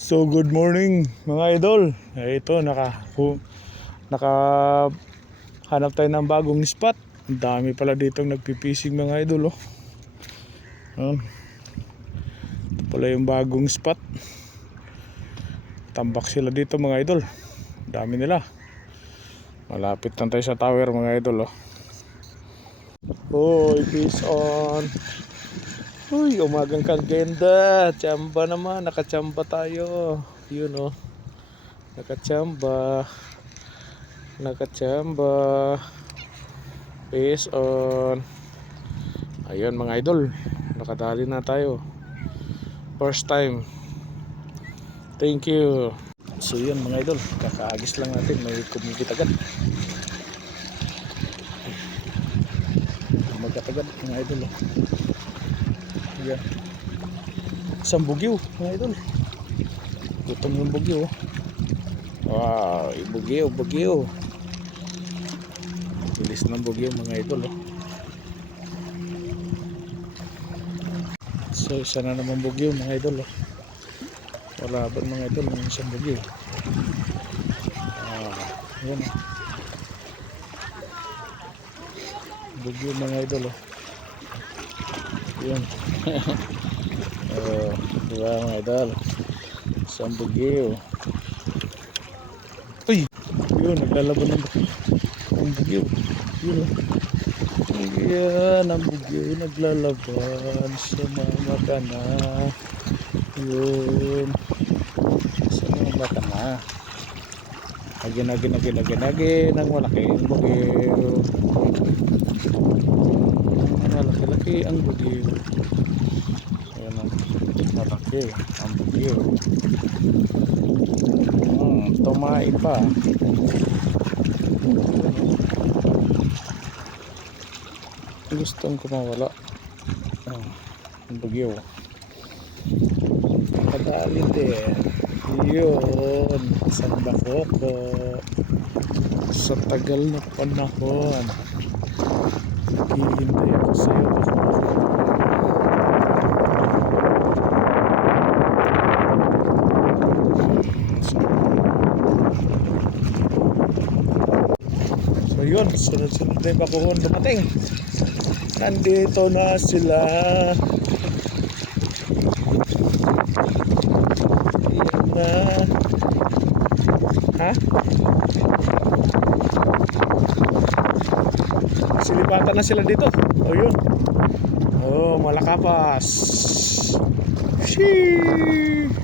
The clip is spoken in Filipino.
So good morning mga idol. Ito naka hanap tayo ng bagong spot. Ang dami pala dito nagpipising mga idol Ito pala yung bagong spot. Tambak sila dito mga idol. Ang dami nila. Malapit lang tayo sa tower mga idol peace on. Uy, umagang kagenda. Tsamba naman, nakachamba tayo. Yun nakachamba. Peace on. Ayun mga idol, nakadali na tayo. First time. Thank you. So yun mga idol, kakaagis lang natin, may kumikit agad. Magkatagad mga idol Yan. Isang bugyo mga idol. Gutom yung bugyo Wow, bugyo. Bilis ng bugyo mga idol So isa na naman bugyo mga idol Wala ba mga idol ng isang bugyo. Yan bugyo mga idol Yan. Diba mga idol, isang bugyo. Uy, yun, naglalaban ng bugyo. Yun Yan, ang bugyo naglalaban. Sumama ka na. Yun, sumama ka na. Agin ang malaking bugyo. Malaki ang bugyo. Ayan ang malaki ang bugyo. Tumain pa. Gustong kumawala ang bugyo. Kadali din. Yun, isang bakoko sa tagal na panahon. Naghihintay ako sa'yo. So yun, sunod-sunod na yung bakuhon dumating. Nandito na sila. Yan na. Silipatan na sila dito. Yun. Malakapas. Sheesh.